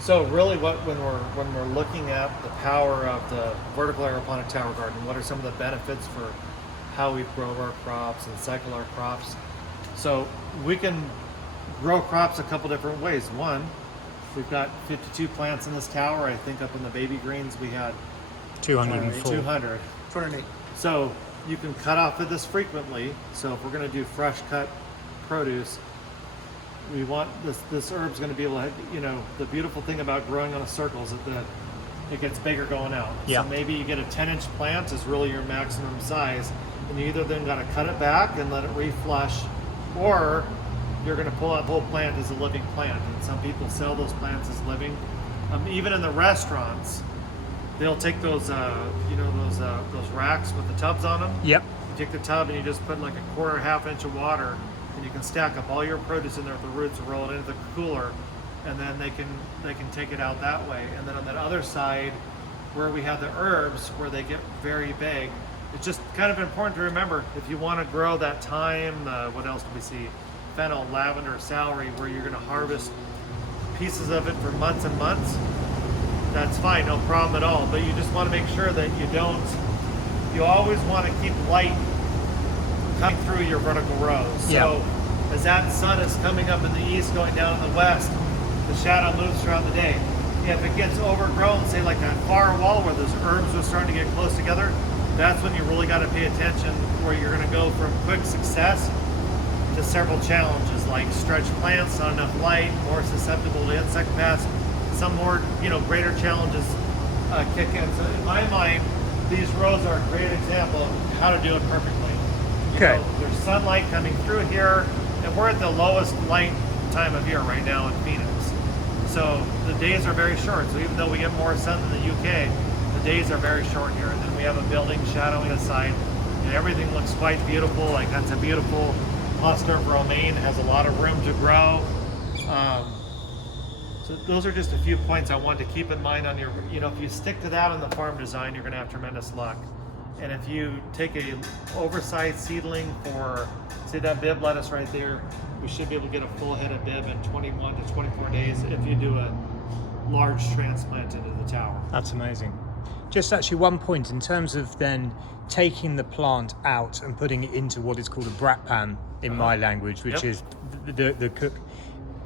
So really, when we're looking at the power of the vertical aeroponic tower garden, what are some of the benefits for how we grow our crops and cycle our crops? So we can grow crops a couple different ways. One, we've got 52 plants in this tower. I think up in the baby greens we had 204. 200. 208. So you can cut off of this frequently. So if we're going to do fresh cut produce, we want this herb's going to be able to, the beautiful thing about growing on a circle is that it gets bigger going out. Yeah. So maybe you get a 10-inch plant is really your maximum size, and you either then got to cut it back and let it reflush, or you're going to pull out the whole plant as a living plant. And some people sell those plants as living. Even in the restaurants, they'll take those those racks with the tubs on them. Yep. You take the tub and you just put like a quarter, half inch of water, and you can stack up all your produce in there with the roots and roll it into the cooler, and then they can take it out that way. And then on that other side, where we have the herbs, where they get very big, it's just kind of important to remember, if you want to grow that thyme, what else do we see? Fennel, lavender, celery, where you're going to harvest pieces of it for months and months, that's fine, no problem at all. But you just want to make sure that you always want to keep light coming through your vertical rows. So as that sun is coming up in the east, going down in the west, the shadow moves throughout the day. If it gets overgrown, say like that far wall where those herbs are starting to get close together, that's when you really got to pay attention, where you're going to go from quick success to several challenges, like stretched plants, not enough light, more susceptible to insect pests, some more, greater challenges kick in. So in my mind, these rows are a great example of how to do it perfectly. Okay. There's sunlight coming through here, and we're at the lowest light time of year right now in Phoenix. So the days are very short. So even though we get more sun than the UK, the days are very short here. And then we have a building shadowing aside, and everything looks quite beautiful. Like, that's a beautiful cluster of romaine, has a lot of room to grow. So those are just a few points I wanted to keep in mind on your, if you stick to that on the farm design, you're going to have tremendous luck. And if you take a oversized seedling for, say, that bib lettuce right there, we should be able to get a full head of bib in 21 to 24 days if you do a large transplant into the tower. That's amazing. Just actually one point in terms of then taking the plant out and putting it into what is called a brat pan in my language, which is the cook.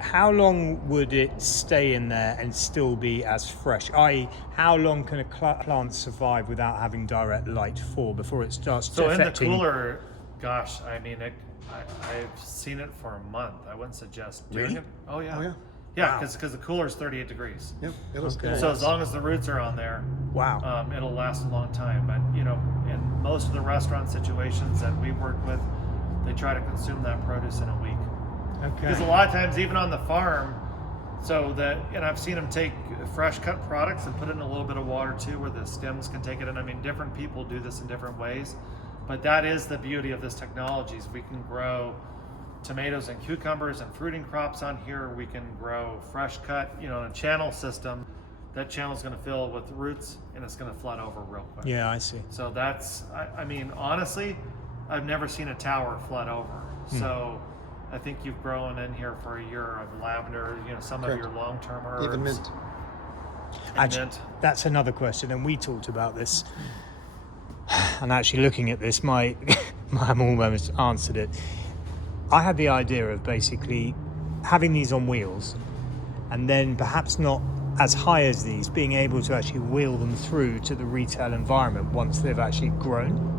How long would it stay in there and still be as fresh? I.e., how long can a plant survive without having direct light before it starts So affecting? in the cooler, gosh, I mean, I've seen it for a month. I wouldn't suggest doing it. Oh yeah. Oh, yeah. Yeah, because the cooler is 38 degrees. Yep. It'll So as long as the roots are on there, Wow. it'll last a long time. But in most of the restaurant situations that we work with, they try to consume that produce in a week. Okay. Because a lot of times, even on the farm, and I've seen them take fresh cut products and put it in a little bit of water too, where the stems can take it in. I mean, different people do this in different ways, but that is the beauty of this technology. Is we can grow tomatoes and cucumbers and fruiting crops on here. We can grow fresh cut, in a channel system. That channel is going to fill with roots, and it's going to flood over real quick. Yeah, I see. So that's, I mean, honestly, I've never seen a tower flood over. So I think you've grown in here for a year of lavender, some Correct. of your long-term herbs. even mint. Actually, that's another question, and we talked about this. And actually, looking at this, my mum almost answered it. I had the idea of basically having these on wheels, and then perhaps not as high as these, being able to actually wheel them through to the retail environment once they've actually grown.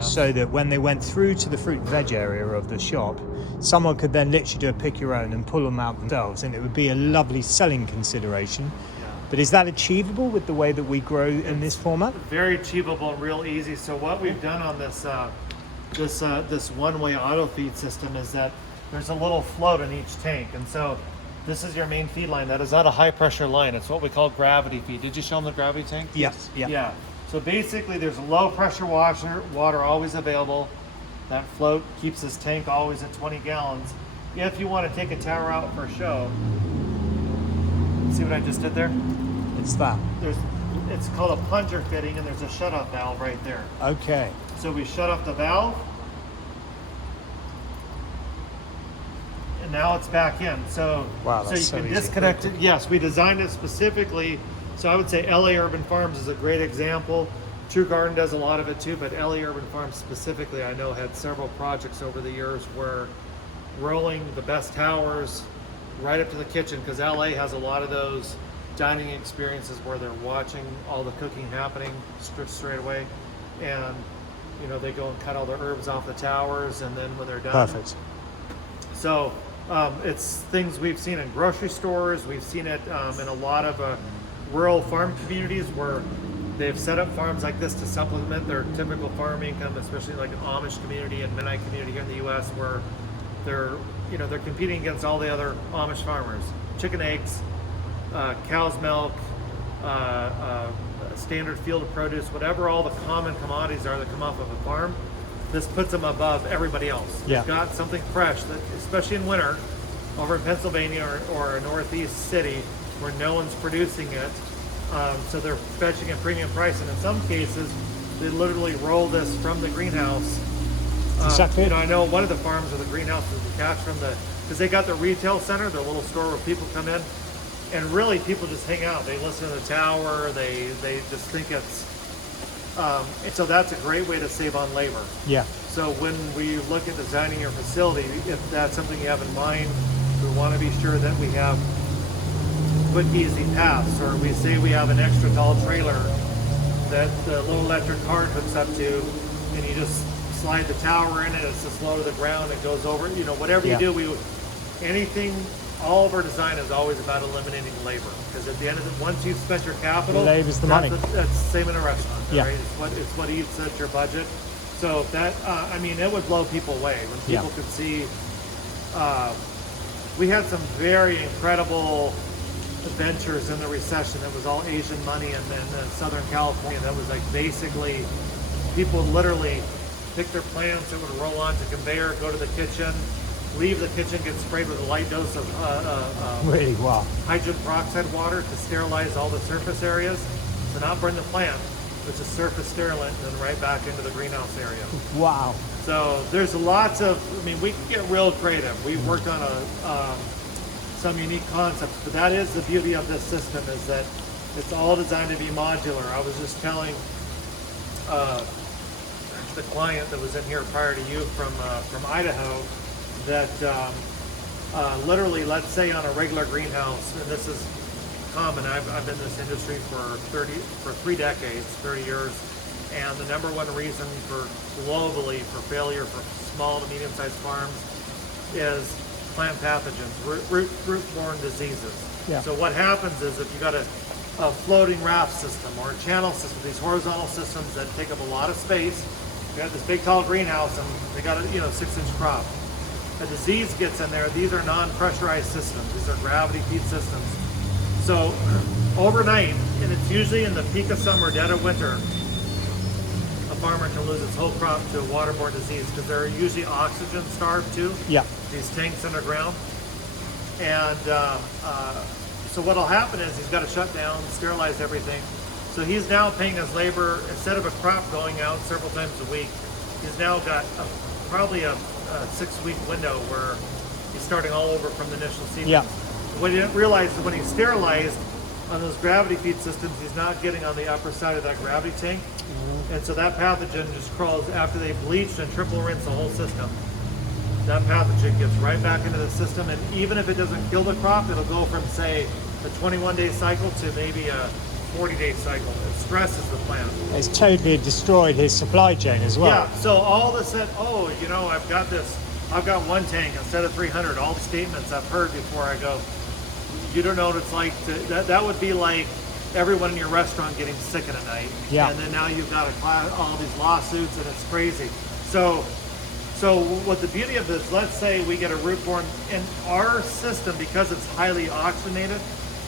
So that when they went through to the fruit and veg area of the shop, someone could then literally do a pick your own and pull them out themselves, and it would be a lovely selling consideration. But is that achievable with the way that we grow in this format? Very achievable and real easy. So what we've done on this this one-way auto feed system is that there's a little float in each tank, and so this is your main feed line. That is not a high pressure line. It's what we call gravity feed. Did you show them the gravity tank? Yes. Yeah. So basically, there's a low pressure water always available. That float keeps this tank always at 20 gallons. If you want to take a tower out for a show, see what I just did there? It's that. It's called a plunger fitting, and there's a shutoff valve right there. Okay. So we shut off the valve, and now it's back in. So, Wow, so that's you so can easy. disconnect it. Yes, we designed it specifically. So I would say LA Urban Farms is a great example. True Garden does a lot of it too, but LA Urban Farms specifically, I know, had several projects over the years where rolling the best towers right up to the kitchen, because LA has a lot of those dining experiences where they're watching all the cooking happening straight away, and you know, they go and cut all the herbs off the towers, and then when they're done. Perfect. So it's things we've seen in grocery stores. We've seen it in a lot of rural farm communities where they've set up farms like this to supplement their typical farm income, especially like an Amish community and Mennonite community here in the U.S., where they're competing against all the other Amish farmers. Chicken eggs, cow's milk, standard field of produce, whatever all the common commodities are that come off of a farm. This puts them above everybody else. Yeah. They've got something fresh, that, especially in winter, over in Pennsylvania or a northeast city where no one's producing it. So they're fetching a premium price, and in some cases, they literally roll this from the greenhouse. Exactly. You know, I know one of the farms where the greenhouse is detached from because they got the retail center, the little store where people come in, and really people just hang out. They listen to the tower. They just think it's. And so that's a great way to save on labor. Yeah. So when we look at designing your facility, if that's something you have in mind, we want to be sure that we have quick, easy paths, or we say we have an extra tall trailer that the little electric cart hooks up to, and you just slide the tower in, and it's just low to the ground. It goes over. You know, whatever you do, anything. All of our design is always about eliminating labor, because at the end of it, once you've spent your capital, labor's the money. That's the same in a restaurant. Yeah. Right? It's what eats at your budget. So that I mean, it would blow people away when people could see. We had some very incredible adventures in the recession. It was all Asian money, and then Southern California. That was like basically people would literally pick their plants. It would roll onto conveyor, go to the kitchen. Leave the kitchen, get sprayed with a light dose of Really? Wow. hydrogen peroxide water to sterilize all the surface areas, to not burn the plant, but just surface sterilant, and then right back into the greenhouse area. Wow. So there's lots of, I mean, we can get real creative. We've worked on some unique concepts, but that is the beauty of this system, is that it's all designed to be modular. I was just telling the client that was in here prior to you from Idaho, that literally, let's say on a regular greenhouse, and this is common, I've been in this industry for 3 decades, 30 years, and the number one reason for globally for failure for small to medium-sized farms is plant pathogens, root-borne diseases. Yeah. So what happens is, if you got a floating raft system or a channel system, these horizontal systems that take up a lot of space, you got this big tall greenhouse and they got a 6-inch crop. A disease gets in there. These are non-pressurized systems. These are gravity feed systems. So overnight, and it's usually in the peak of summer, dead of winter, a farmer can lose its whole crop to a waterborne disease, because they're usually oxygen starved too. Yeah. These tanks underground. And so what'll happen is he's got to shut down, sterilize everything. So he's now paying his labor, instead of a crop going out several times a week, he's now got probably a 6-week window where he's starting all over from the initial sequence. Yeah. What he didn't realize is when he's sterilized on those gravity feed systems, he's not getting on the upper side of that gravity tank. Mm-hmm. And so that pathogen just crawls, after they've bleached and triple rinsed the whole system, that pathogen gets right back into the system. And even if it doesn't kill the crop, it'll go from, say, a 21-day cycle to maybe a 40-day cycle. It stresses the plant. It's totally destroyed his supply chain as well. Yeah, so all of a sudden, I've got one tank instead of 300. All the statements I've heard before, I go, you don't know what it's like to, that would be like everyone in your restaurant getting sick in a night. Yeah. And then now you've got all these lawsuits, and it's crazy. So what the beauty of this, let's say we get a root-borne, in our system, because it's highly oxygenated,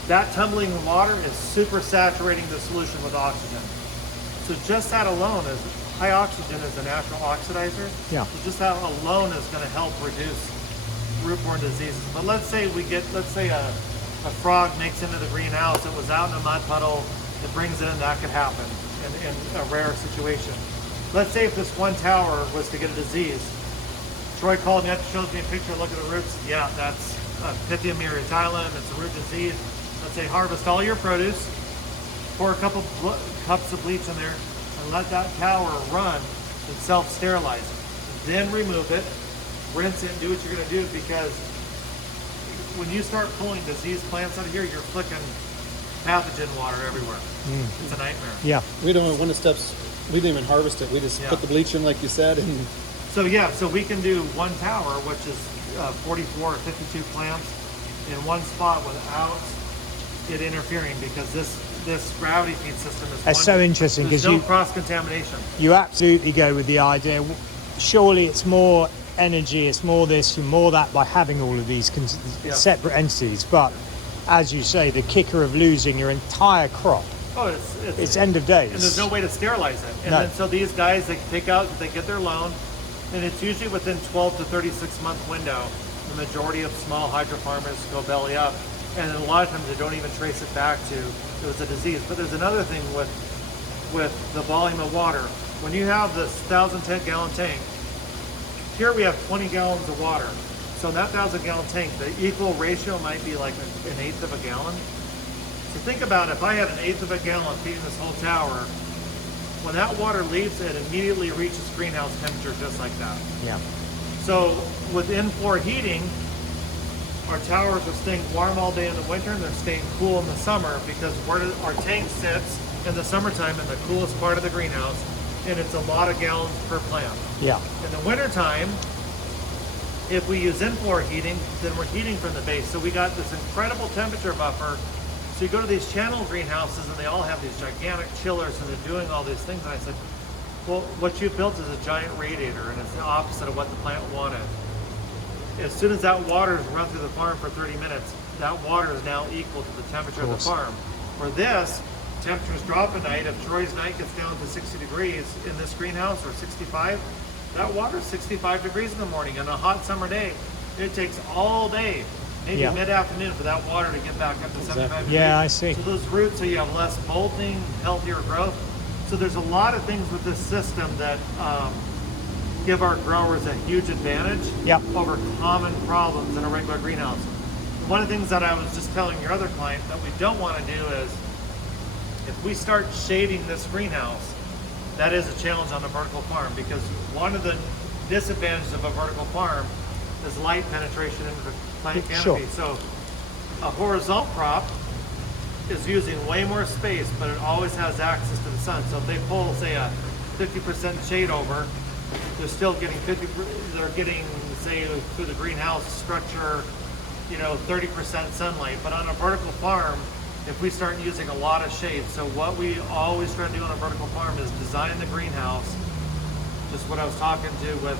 that tumbling water is super saturating the solution with oxygen. So just that alone is, high oxygen is a natural oxidizer. Yeah. So just that alone is going to help reduce root-borne diseases. But let's say a frog makes into the greenhouse, it was out in a mud puddle, it brings it in, that could happen in a rare situation. Let's say if this one tower was to get a disease, Troy called me up, shows me a picture, look at the roots. Yeah, that's Pythium myrtillum. It's a root disease. Let's say harvest all your produce, pour a couple cups of bleach in there, and let that tower run and self-sterilize. Then remove it, rinse it, and do what you're going to do, because when you start pulling diseased plants out of here, you're flicking pathogen water everywhere. It's a nightmare. Yeah. We don't, when it steps, we didn't even harvest it. We just put the bleach in like you said. And So we can do one tower, which is 44 or 52 plants in one spot without it interfering, because this gravity feed system is That's so interesting, there's because no cross-contamination. you absolutely go with the idea. Surely it's more energy, it's more this and more that by having all of these separate entities. But as you say, the kicker of losing your entire crop, it's end of days. And there's no way to sterilize it. And then so these guys, they take out, they get their loan, and it's usually within 12 to 36 month window. The majority of small hydro farmers go belly up. And a lot of times they don't even trace it back to it was a disease. But there's another thing with the volume of water. When you have this 1,010 gallon tank, here we have 20 gallons of water. So in that 1,000 gallon tank, the equal ratio might be like an eighth of a gallon. So think about if I had an eighth of a gallon feeding this whole tower, when that water leaves, it immediately reaches greenhouse temperature just like that. Yeah. So with in-floor heating, our towers are staying warm all day in the winter, and they're staying cool in the summer, because where our tank sits in the summertime in the coolest part of the greenhouse, and it's a lot of gallons per plant. Yeah. In the wintertime, if we use in-floor heating, then we're heating from the base. So we got this incredible temperature buffer. So you go to these channel greenhouses and they all have these gigantic chillers and they're doing all these things. And I said, well, what you built is a giant radiator, and it's the opposite of what the plant wanted. As soon as that water is run through the farm for 30 minutes, that water is now equal to the temperature of the farm. For this, temperatures drop at night. If Troy's night gets down to 60 degrees in this greenhouse, or 65, that water is 65 degrees in the morning. On a hot summer day, it takes all day, maybe mid-afternoon, for that water to get back up to 75 degrees. Yeah, I see. So those roots, so you have less molting, healthier growth. So there's a lot of things with this system that give our growers a huge advantage over common problems in a regular greenhouse. One of the things that I was just telling your other client that we don't want to do is, if we start shading this greenhouse, that is a challenge on a vertical farm, because one of the disadvantages of a vertical farm is light penetration into the plant canopy. So a horizontal crop is using way more space, but it always has access to the sun. So if they pull, say, a 50% shade over, they're still getting they're getting, say, through the greenhouse structure, 30% sunlight. But on a vertical farm, if we start using a lot of shade, so what we always try to do on a vertical farm is design the greenhouse, just what I was talking to with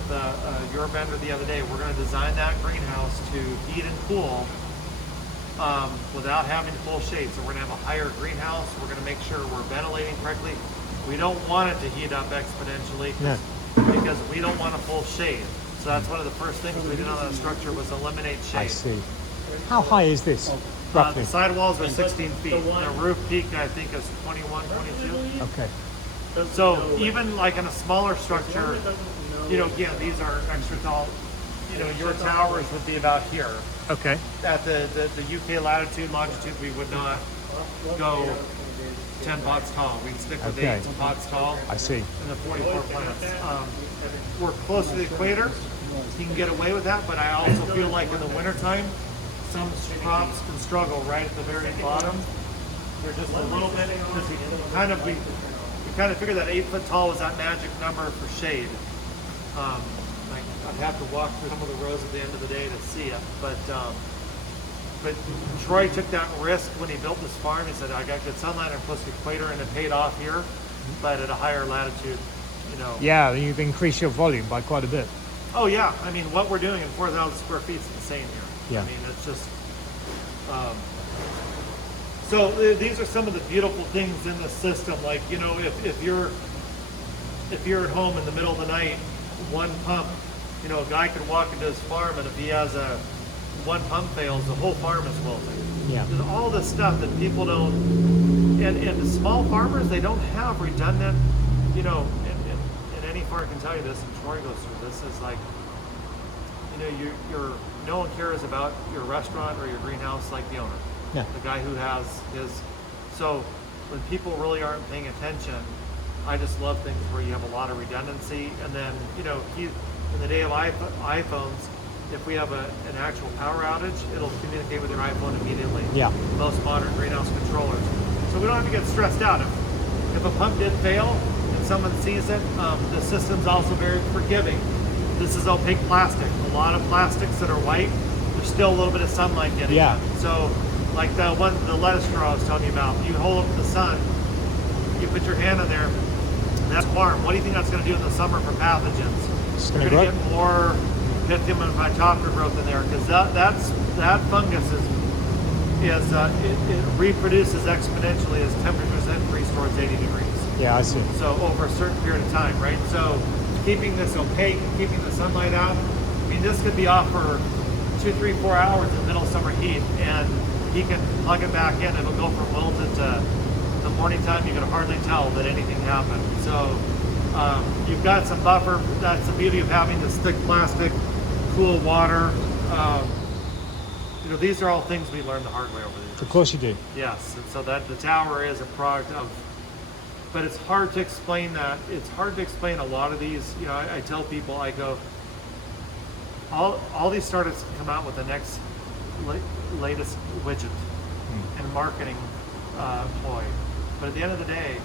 your vendor the other day. We're going to design that greenhouse to heat and cool without having to pull shade. So we're going to have a higher greenhouse. We're going to make sure we're ventilating correctly. We don't want it to heat up exponentially because we don't want to pull shade. So that's one of the first things we did on that structure, was eliminate shade. I see. How high is this? The sidewalls are 16 feet. The roof peak, I think, is 21, 22. Okay. So even like in a smaller structure, again, these are extra tall. Your towers would be about here. Okay. At the UK latitude, longitude, we would not go 10 pots tall. We'd stick with 8 pots tall. I see. And the 44 plants. We're close to the equator. You can get away with that, but I also feel like in the wintertime, some crops can struggle right at the very bottom. They're just a little bit, because we kind of figured that 8 foot tall was that magic number for shade. I'd have to walk through some of the rows at the end of the day to see it, but Troy took that risk when he built this farm. He said, I got good sunlight, I'm close to the equator, and it paid off here, but at a higher latitude, Yeah, you've increased your volume by quite a bit. Oh yeah, I mean, what we're doing in 4,000 square feet is insane here. Yeah. I mean, it's just, so these are some of the beautiful things in the system. Like, if you're at home in the middle of the night, one pump, a guy could walk into his farm, and if he has one pump fails, the whole farm is wilting. Yeah. There's all this stuff that people don't, and the small farmers, they don't have redundant, and any farm can tell you this, and Troy goes through this, is like, you're no one cares about your restaurant or your greenhouse like the owner, Yeah. the guy who has his. So when people really aren't paying attention, I just love things where you have a lot of redundancy. And then in the day of iPhones, if we have an actual power outage, it'll communicate with your iPhone immediately. Yeah. Most modern greenhouse controllers. So we don't have to get stressed out. If a pump did fail and someone sees it, the system's also very forgiving. This is opaque plastic. A lot of plastics that are white, there's still a little bit of sunlight getting Yeah. in. So like the lettuce straw I was telling you about, you hold up to the sun, you put your hand in there, that's warm. What do you think that's going to do in the summer for pathogens? It's You're going going to to grow. get more Pythium and Phytophthora growth in there because that fungus it reproduces exponentially as temperatures increase towards 80 degrees. Yeah, I see. So over a certain period of time, right? So keeping this opaque, keeping the sunlight out. I mean, this could be off for 2, 3, 4 hours in the middle of summer heat, and he can plug it back in. It'll go from wilted to the morning time. You can hardly tell that anything happened. So you've got some buffer. That's the beauty of having this thick plastic, cool water. These are all things we learned the hard way over the years. Of course you do. Yes, and so that the tower is a product of, but it's hard to explain that. It's hard to explain a lot of these. I tell people, I go, all these startups come out with the next latest widget and marketing ploy, but at the end of the day,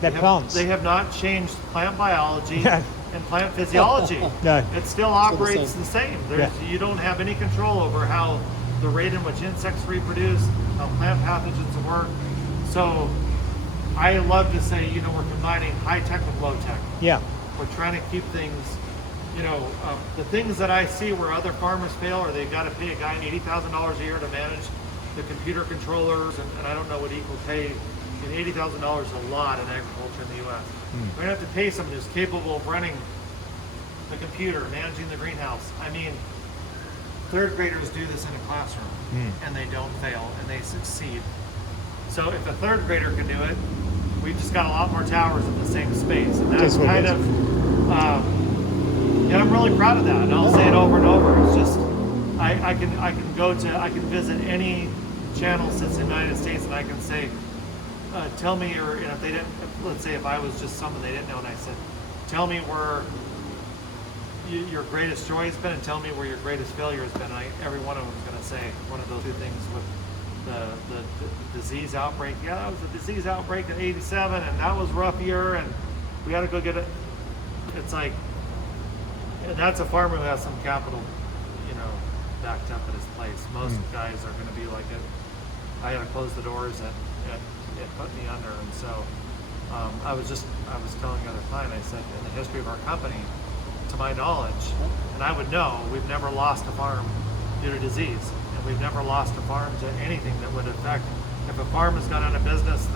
They're plants. They have not changed plant biology and plant physiology. No. It still operates the same. You don't have any control over how the rate in which insects reproduce, how plant pathogens work. So I love to say, we're combining high tech with low tech. Yeah. We're trying to keep things, the things that I see where other farmers fail, or they've got to pay a guy $80,000 a year to manage the computer controllers, and I don't know what equal pay. And $80,000 is a lot in agriculture in the U.S. We're gonna have to pay someone who's capable of running the computer, managing the greenhouse. I mean, third graders do this in a classroom, and they don't fail, and they succeed. So if a third grader can do it, we've just got a lot more towers in the same space, and that's kind of. I'm really proud of that, and I'll say it over and over. It's just I can visit any channel since the United States, and I can say. Tell me, or if they didn't, let's say if I was just someone they didn't know, and I said, tell me where your greatest joy has been, and tell me where your greatest failure has been. Every one of them is going to say one of those two things with the disease outbreak. Yeah, that was a disease outbreak in '87, and that was rough year, and we got to go get it. It's like, and that's a farmer who has some capital, backed up at his place. Most guys are going to be like it. I had to close the doors and it put me under, and so I was telling the other client, I said, in the history of our company, to my knowledge, and I would know, we've never lost a farm due to disease, and we've never lost a farm to anything that would affect. If a farm has gone out of business,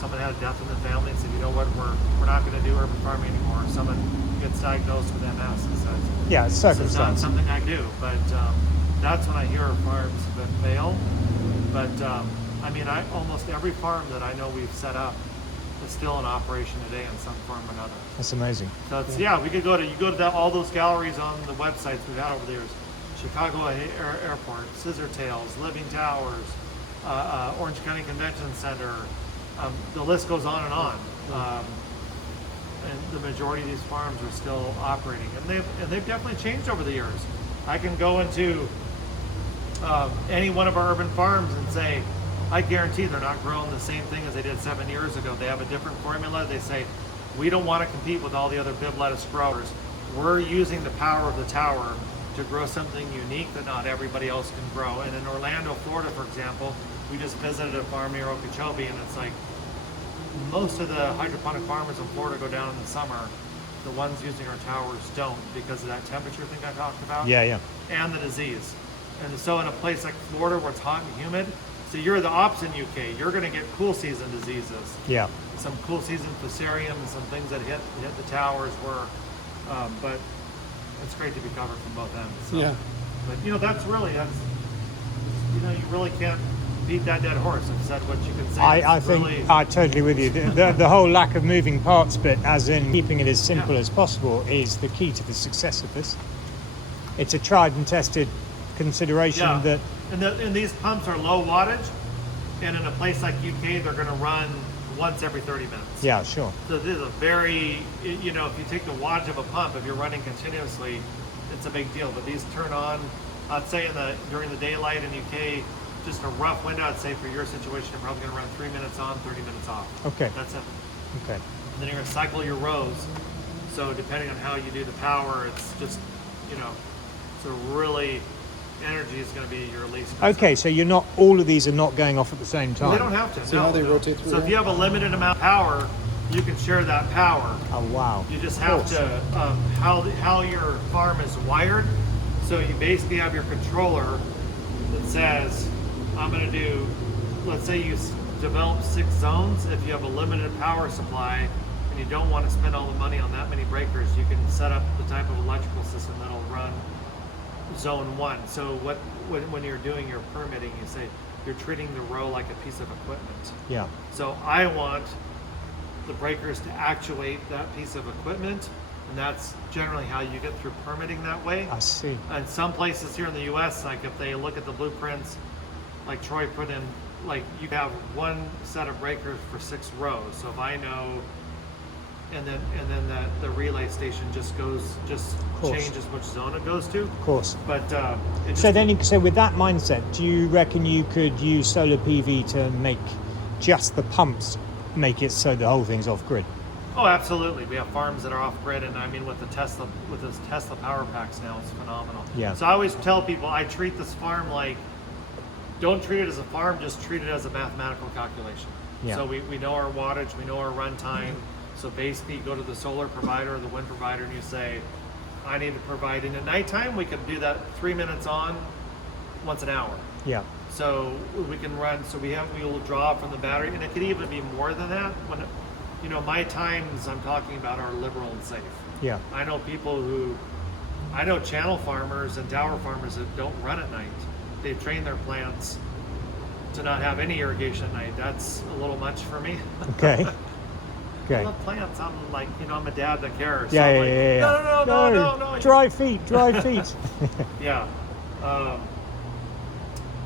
someone had a death in the family and said, you know what, we're not going to do urban farming anymore. Someone gets diagnosed with MS and says, yeah, it's this is not circumstance. something I do, but that's when I hear of farms that fail. But almost every farm that I know we've set up is still in operation today in some form or another. That's amazing. So it's, we could go to all those galleries on the websites we've had over the years. Chicago Airport, Scissor Tails, Living Towers, Orange County Convention Center. The list goes on and on. And the majority of these farms are still operating, and they've definitely changed over the years. I can go into any one of our urban farms and say, I guarantee they're not growing the same thing as they did 7 years ago. They have a different formula. They say, we don't want to compete with all the other bib lettuce growers. We're using the power of the tower to grow something unique that not everybody else can grow. And in Orlando, Florida, for example, we just visited a farm near Okeechobee, and it's like most of the hydroponic farmers in Florida go down in the summer. The ones using our towers don't, because of that temperature thing I talked about. Yeah. And the disease. And so in a place like Florida where it's hot and humid, so you're the opposite in UK. You're going to get cool season diseases. Yeah. Some cool season fusarium and some things that hit the towers were, but it's great to be covered from both ends. So. Yeah. But that's you really can't beat that dead horse. I've said what you can say. I think I totally with you. The whole lack of moving parts bit, as in keeping it as simple as possible, is the key to the success of this. it's a tried and tested consideration Yeah. that And these pumps are low wattage, and in a place like UK, they're going to run once every 30 minutes. yeah, sure. So this is a very, if you take the wattage of a pump, if you're running continuously, it's a big deal. But these turn on, I'd say during the daylight in UK, just a rough window, I'd say for your situation, you're probably going to run 3 minutes on, 30 minutes off. Okay. That's it. Okay. And then you're going to cycle your rows. So depending on how you do the power, it's just, so really energy is going to be your least concern. Okay, so all of these are not going off at the same time. They don't have to. See how they rotate through So if there? you have a limited amount of power, you can share that power. Oh, wow. You just have to, how your farm is wired. So you basically have your controller that says, I'm going to do, let's say you develop 6 zones. If you have a limited power supply and you don't want to spend all the money on that many breakers, you can set up the type of electrical system that'll run zone 1. So when you're doing your permitting, you say you're treating the row like a piece of equipment. Yeah. So I want the breakers to actuate that piece of equipment, and that's generally how you get through permitting that way. I see. And some places here in the U.S., like if they look at the blueprints, like Troy put in, like you have one set of breakers for 6 rows. So if I know, and then the relay station just changes which zone it goes to. Of course. But it just, So with that mindset, do you reckon you could use solar PV to make just the pumps make it so the whole thing's off grid? oh, absolutely. We have farms that are off grid, and I mean with those Tesla power packs now, it's phenomenal. Yeah. So I always tell people I treat this farm like, don't treat it as a farm, just treat it as a mathematical calculation. Yeah. So we know our wattage, we know our runtime. So basically you go to the solar provider or the wind provider and you say, I need to provide, and at nighttime we could do that 3 minutes on, once an hour. Yeah. So we can run, we will draw from the battery, and it could even be more than that. When, my times I'm talking about are liberal and safe. Yeah. I know channel farmers and tower farmers that don't run at night. They've trained their plants to not have any irrigation at night. That's a little much for me. Okay. I Okay. love plants. I'm like, I'm a dad that cares. Yeah, so I'm yeah, like, yeah, yeah. No. Dry feet. Yeah.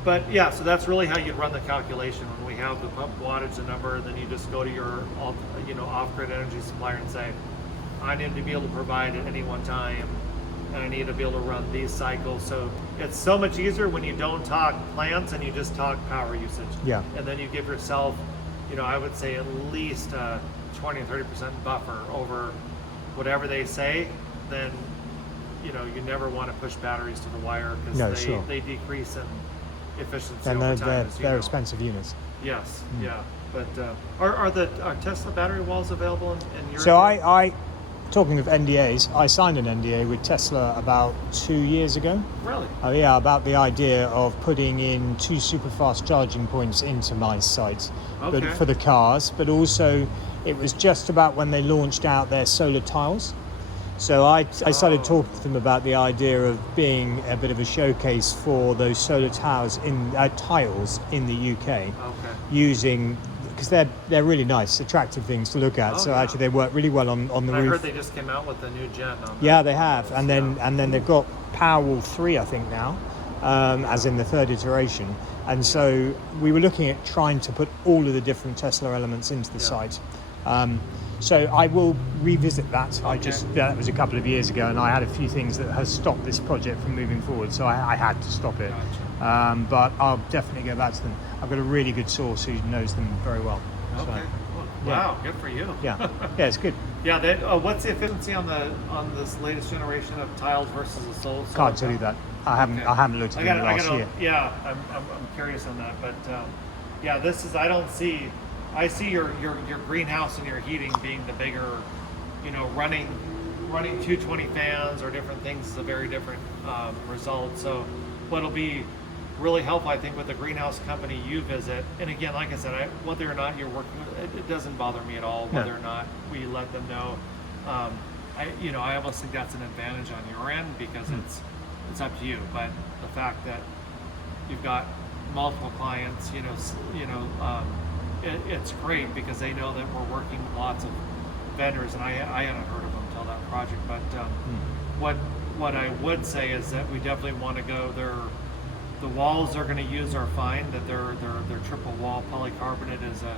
But yeah, so that's really how you'd run the calculation. When we have the pump wattage, the number, and then you just go to your, off-grid energy supplier and say, I need to be able to provide at any one time, and I need to be able to run these cycles. So it's so much easier when you don't talk plants and you just talk power usage. Yeah. And then you give yourself, I would say at least 20 or 30% buffer over whatever they say. Then, you never want to push batteries to the wire because No, sure. they decrease in efficiency And over time. they're expensive units. Yes, yeah. But are Tesla battery walls available in your? So I talking of NDAs, I signed an NDA with Tesla about 2 years ago. Really? Oh yeah, about the idea of putting in 2 super fast charging points into my site, Okay. but for the cars. But also, it was just about when they launched out their solar tiles. So I started talking to them about the idea of being a bit of a showcase for those solar tiles in the UK, Okay. using, because they're really nice, attractive things to look at. Oh, So yeah. actually, they work really well on the And I roof. heard they just came out with a new gen on Yeah, that. they have, and then they've got Powerwall 3, I think now, as in the 3rd iteration. And so we were looking at trying to put all of the different Tesla elements into the Yeah. site. So I will revisit that. Okay. That was a couple of years ago, and I had a few things that has stopped this project from moving forward. So I had to stop it. Gotcha. But I'll definitely go back to them. I've got a really good source who knows them very well. Okay. So, Well, yeah. wow, good for you. yeah, it's good. Yeah. What's the efficiency on this latest generation of tiles versus the solar? Can't tell you that. I haven't looked at them last year. Yeah, I'm curious on that, but yeah, this is, I see your greenhouse and your heating being the bigger, running 220 fans or different things is a very different result. So what'll be really helpful, I think, with the greenhouse company you visit, and again, like I said, whether or not you're working with it doesn't bother me at all, whether or not we let them know. I almost think that's an advantage on your end because it's up to you. But the fact that you've got multiple clients, it's great because they know that we're working with lots of vendors, and I hadn't heard of them until that project. But what I would say is that we definitely want to go there. The walls they're going to use are fine. That they're triple wall polycarbonate is a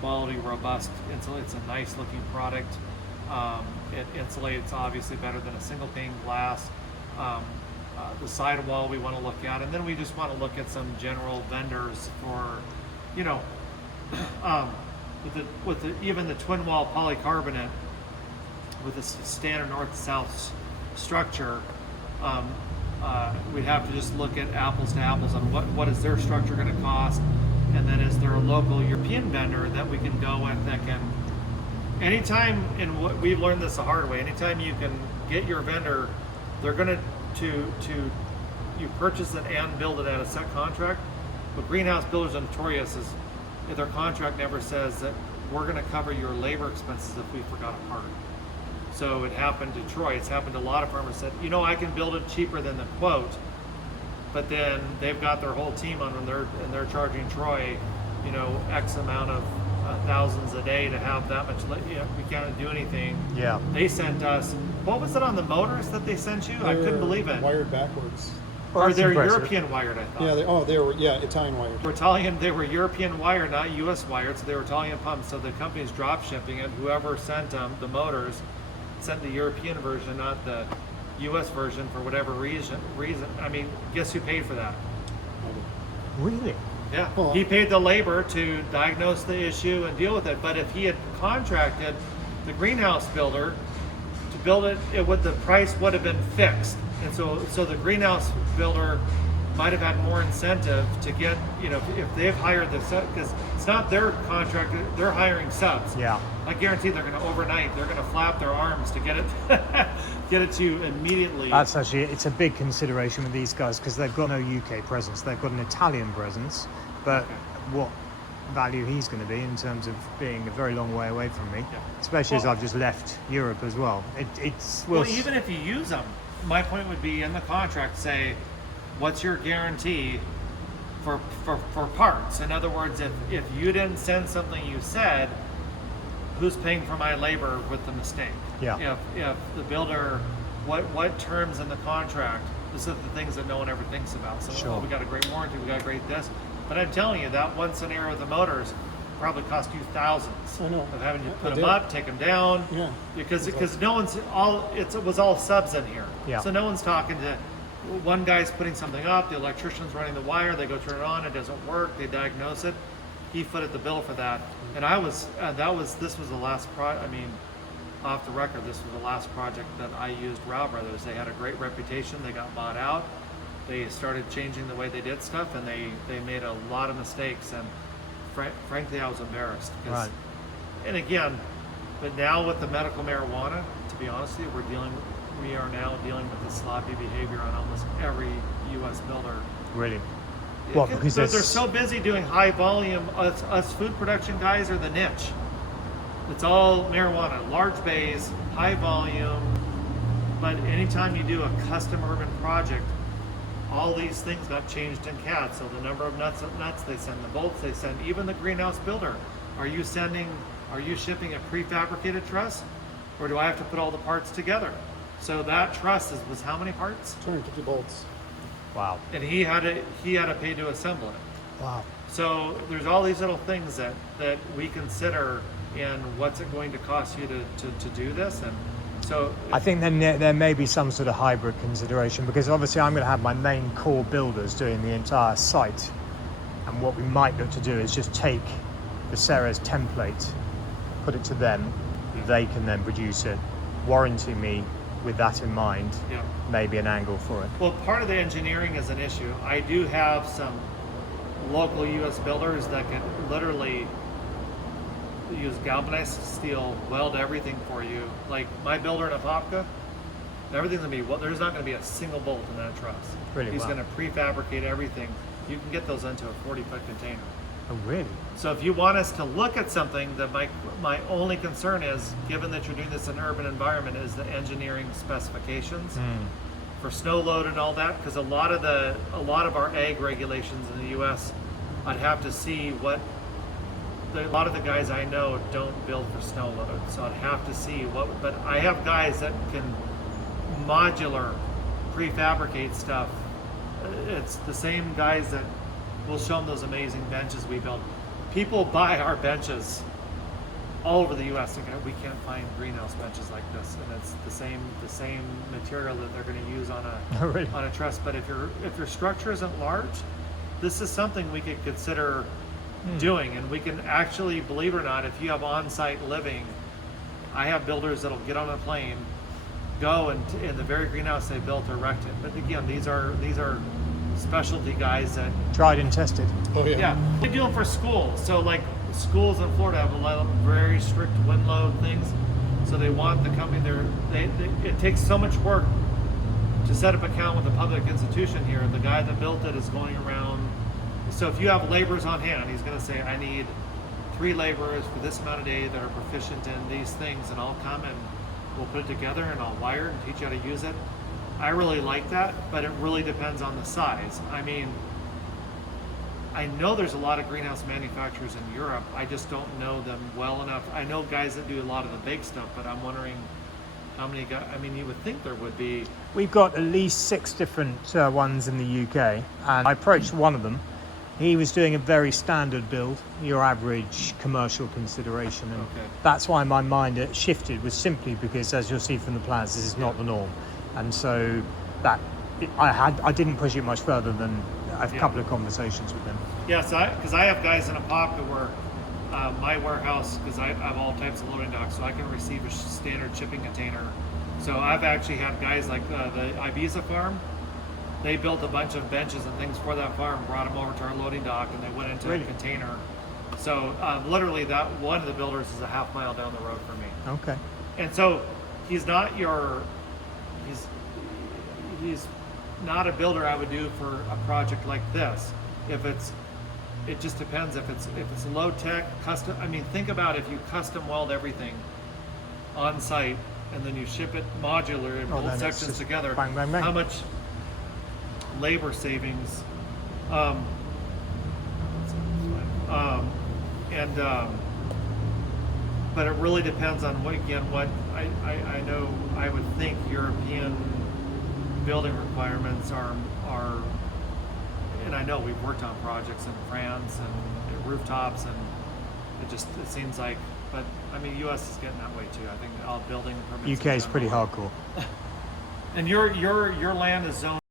quality, robust insulate. It's a nice looking product. It insulates obviously better than a single pane glass. The side wall we want to look at, and then we just want to look at some general vendors for, you know, even the twin wall polycarbonate with a standard north-south structure. We'd have to just look at apples to apples on what is their structure going to cost, and then is there a local European vendor that we can go with that can, anytime, and what we've learned this the hard way, anytime you can get your vendor, they're going to you purchase it and build it at a set contract. But greenhouse builders are notorious is their contract never says that we're going to cover your labor expenses if we forgot a part. So it happened to Troy. It's happened to a lot of farmers said, you know, I can build it cheaper than the quote, but then they've got their whole team on and they're charging Troy, you know, X amount of thousands a day to have that much. You know, we can't do anything. Yeah. They sent us. What was it on the motors that they sent you? I couldn't believe it. Wired backwards. Well, Or they're impressive. European wired, I thought. Yeah, they were Italian wired. They were European wired, not U.S. wired, so they were Italian pumps. So the company's drop shipping it. Whoever sent them the motors sent the European version, not the U.S. version, for whatever reason. I mean, guess who paid for that? Really? Yeah, Well, he paid the labor to diagnose the issue and deal with it. But if he had contracted the greenhouse builder to build it, the price would have been fixed. And so the greenhouse builder might have had more incentive to get, you know, if they've hired the sub, because it's not their contract, they're hiring subs. Yeah. I guarantee they're going to overnight, they're going to flap their arms to get it, get it to you immediately. That's actually, it's a big consideration with these guys because they've got no UK presence. They've got an Italian presence, but Okay. what value he's going to be in terms of being a very long way away from me, Yeah. especially as Well- I've just left Europe as well. Well, even if you use them, my point would be in the contract say, what's your guarantee for parts? In other words, if you didn't send something you said, who's paying for my labor with the mistake? Yeah. If the builder, what terms in the contract? These are the things that no one ever thinks about. So, Sure. oh, we got a great warranty, we got a great this. But I'm telling you, that one scenario with the motors probably cost you thousands I know. of having to I put them did. up, take them down. Yeah. Because no one's it was all subs in here. Yeah. So no one's talking to, one guy's putting something up, the electrician's running the wire, they go turn it on, it doesn't work, they diagnose it. He footed the bill for that. And this was the last off the record, this was the last project that I used Rao Brothers. They had a great reputation, they got bought out. They started changing the way they did stuff, and they made a lot of mistakes, and frankly I was embarrassed. Right. And again, but now with the medical marijuana, to be honest with you, we are now dealing with the sloppy behavior on almost every U.S. builder. really. Well, because they're there's- so busy doing high volume. Us food production guys are the niche. It's all marijuana, large bays, high volume. But anytime you do a custom urban project, all these things got changed in CAD. So the number of nuts they send, the bolts they send, even the greenhouse builder. Are you shipping a prefabricated truss, or do I have to put all the parts together? So that truss was how many parts? 250 bolts. Wow. And he had to pay to assemble it. Wow. So there's all these little things that we consider in what's it going to cost you to do this. And so I think then there may be some sort of hybrid consideration because obviously I'm going to have my main core builders doing the entire site, and what we might look to do is just take the Ceres template, put it to them, they can then produce it, warranty me with that in mind, yeah. maybe an angle for it. Well, part of the engineering is an issue. I do have some local U.S. builders that can literally use galvanized steel, weld everything for you. Like my builder in Apopka, everything's gonna be, there's not gonna be a single bolt in that truss. Really? He's Wow. gonna prefabricate everything. You can get those into a 40-foot container. Oh, really? So if you want us to look at something, that my only concern is, given that you're doing this in an urban environment, is the engineering specifications for snow load and all that. Because a lot of our ag regulations in the U.S., I'd have to see what. A lot of the guys I know don't build for snow load, so I'd have to see what. But I have guys that can modular prefabricate stuff. It's the same guys that will show them those amazing benches we build. People buy our benches all over the U.S. Thinking we can't find greenhouse benches like this, and it's the same material that they're going to use on a Really? on a truss. But if your structure isn't large, this is something we could consider doing, and we can actually, believe it or not, if you have on-site living, I have builders that'll get on a plane, go and in the very greenhouse they built, erect it. But again, these are specialty guys that Tried and tested. Oh yeah. yeah, they do them for schools. So like schools in Florida have a lot of very strict wind load things. So they want the company it takes so much work to set up an account with a public institution here. The guy that built it is going around. So if you have laborers on hand, he's going to say, I need 3 laborers for this amount of day that are proficient in these things, and I'll come and we'll put it together and I'll wire it and teach you how to use it. I really like that, but it really depends on the size. I mean, I know there's a lot of greenhouse manufacturers in Europe. I just don't know them well enough. I know guys that do a lot of the big stuff, but I'm wondering how many guys. I mean, you would think there would be. We've got at least 6 different ones in the UK, and I approached one of them. He was doing a very standard build, your average commercial consideration, and that's why my mind shifted, was simply because, as you'll see from the plans, this is not the norm, and so that I didn't push it much further than a couple of conversations with them. Yes, because I have guys in Apopka where my warehouse, because I have all types of loading docks, so I can receive a standard shipping container. So I've actually had guys like the Ibiza farm. They built a bunch of benches and things for that farm, brought them over to our loading dock, and they went into a container. So literally, that one of the builders is a half mile down the road from me. Okay. And so he's not he's not a builder I would do for a project like this. It just depends if it's low tech, custom. I mean, think about if you custom weld everything on site and then you ship it modular and bolt sections together. Bang, bang, bang. How much labor savings? But it really depends on what I know. I would think European building requirements are, and I know we've worked on projects in France and rooftops, and it seems like, but I mean, U.S. is getting that way too. I think all building permits. UK is pretty hardcore. And your land is zoned